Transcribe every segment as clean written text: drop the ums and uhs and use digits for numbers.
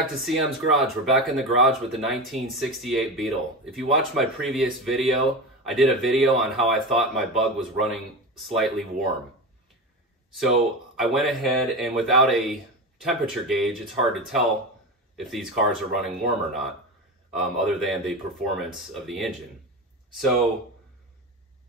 back to CM's Garage. We're back in the garage with the 1968 Beetle. If you watched my previous video, I did a video on how I thought my bug was running slightly warm. So I went ahead and without a temperature gauge, it's hard to tell if these cars are running warm or not, other than the performance of the engine. So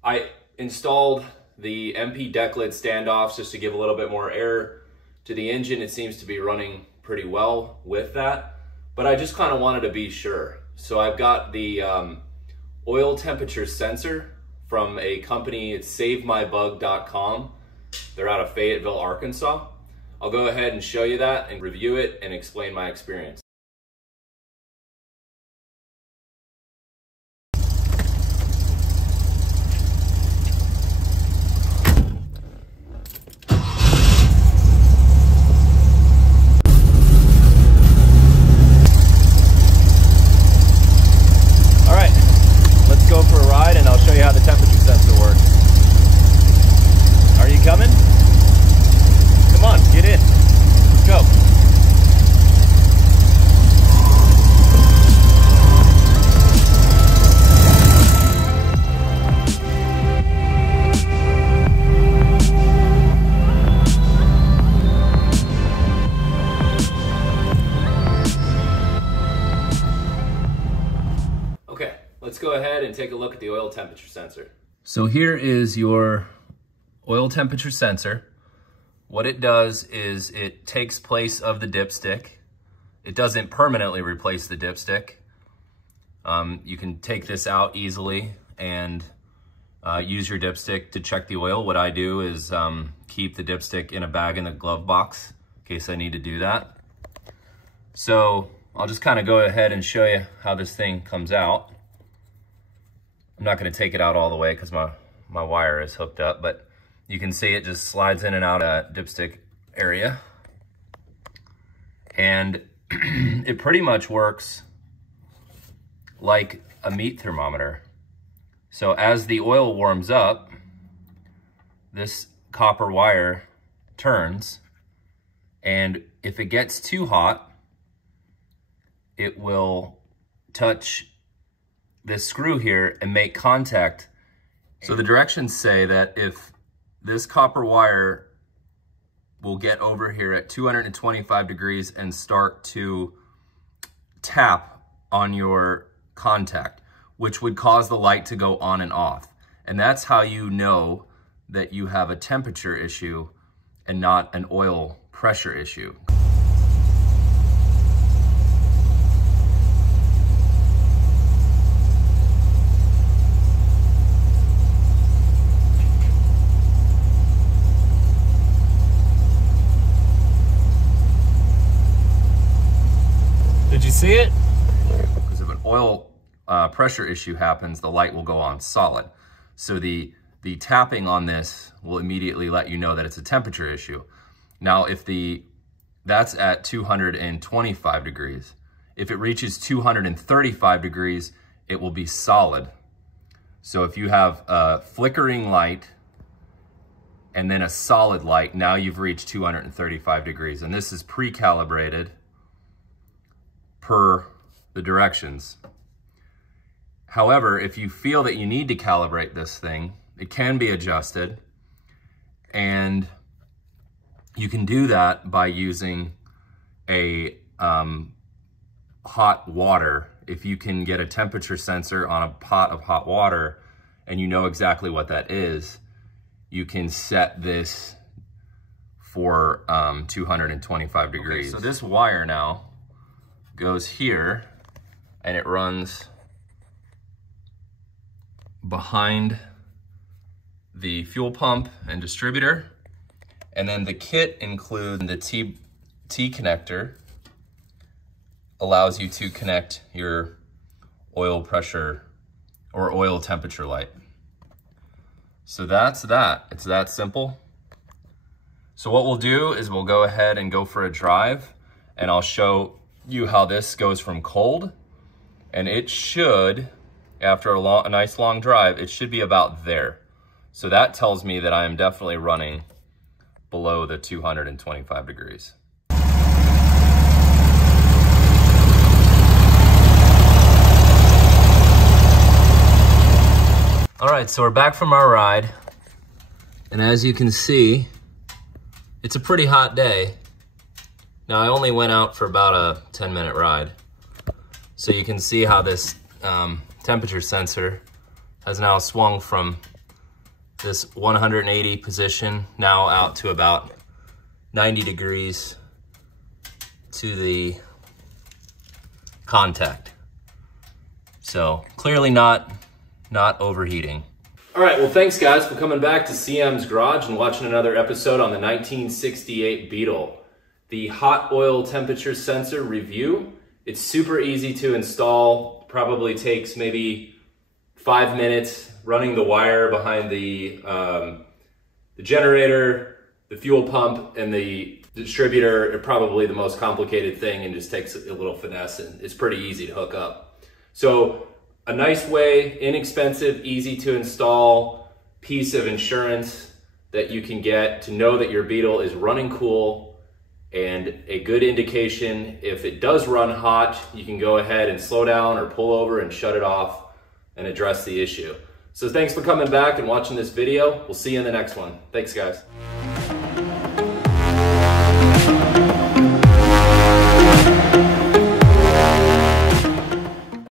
I installed the MP deck lid standoffs just to give a little bit more air to the engine. It seems to be running pretty well with that, but I just kind of wanted to be sure. So I've got the oil temperature sensor from a company, it's SaveMyBug.com. They're out of Fayetteville, Arkansas. I'll go ahead and show you that and review it and explain my experience. Go for a ride and I'll show you how the temperature sensor works. Are you coming? Come on, get in. Let's go. Let's go ahead and take a look at the oil temperature sensor. So here is your oil temperature sensor. What it does is it takes place of the dipstick. It doesn't permanently replace the dipstick. You can take this out easily and use your dipstick to check the oil. What I do is keep the dipstick in a bag in the glove box in case I need to do that. So I'll just kind of go ahead and show you how this thing comes out. I'm not going to take it out all the way because my wire is hooked up, but you can see it just slides in and out of that dipstick area. And it pretty much works like a meat thermometer. So as the oil warms up, this copper wire turns, and if it gets too hot, it will touch this screw here and make contact. So the directions say that if this copper wire will get over here at 225 degrees and start to tap on your contact, which would cause the light to go on and off. And that's how you know that you have a temperature issue and not an oil pressure issue. Did you see it? Because if an oil pressure issue happens, the light will go on solid. So the tapping on this will immediately let you know that it's a temperature issue. Now, if that's at 225 degrees, if it reaches 235 degrees, it will be solid. So if you have a flickering light and then a solid light, now you've reached 235 degrees. And this is pre-calibrated per the directions. However, if you feel that you need to calibrate this thing, it can be adjusted, and you can do that by using a hot water. If you can get a temperature sensor on a pot of hot water and you know exactly what that is, you can set this for 225 degrees. Okay, so this wire now goes here and it runs behind the fuel pump and distributor. And then the kit includes the T connector, allows you to connect your oil pressure or oil temperature light. So that's that. It's that simple. So what we'll do is we'll go ahead and go for a drive, and I'll show you how this goes from cold, and it should, after a nice long drive, it should be about there. So that tells me that I am definitely running below the 225 degrees. All right, so we're back from our ride. And as you can see, it's a pretty hot day. Now I only went out for about a 10-minute ride. So you can see how this temperature sensor has now swung from this 180 position now out to about 90 degrees to the contact. So clearly not overheating. All right, well, thanks guys for coming back to CM's Garage and watching another episode on the 1968 Beetle. The hot oil temperature sensor review. It's super easy to install, probably takes maybe 5 minutes. Running the wire behind the generator, the fuel pump, and the distributor are probably the most complicated thing, and just takes a little finesse, and it's pretty easy to hook up. So a nice way, inexpensive, easy to install piece of insurance that you can get to know that your Beetle is running cool, and a good indication if it does run hot, you can go ahead and slow down or pull over and shut it off and address the issue. So thanks for coming back and watching this video. We'll see you in the next one. Thanks guys.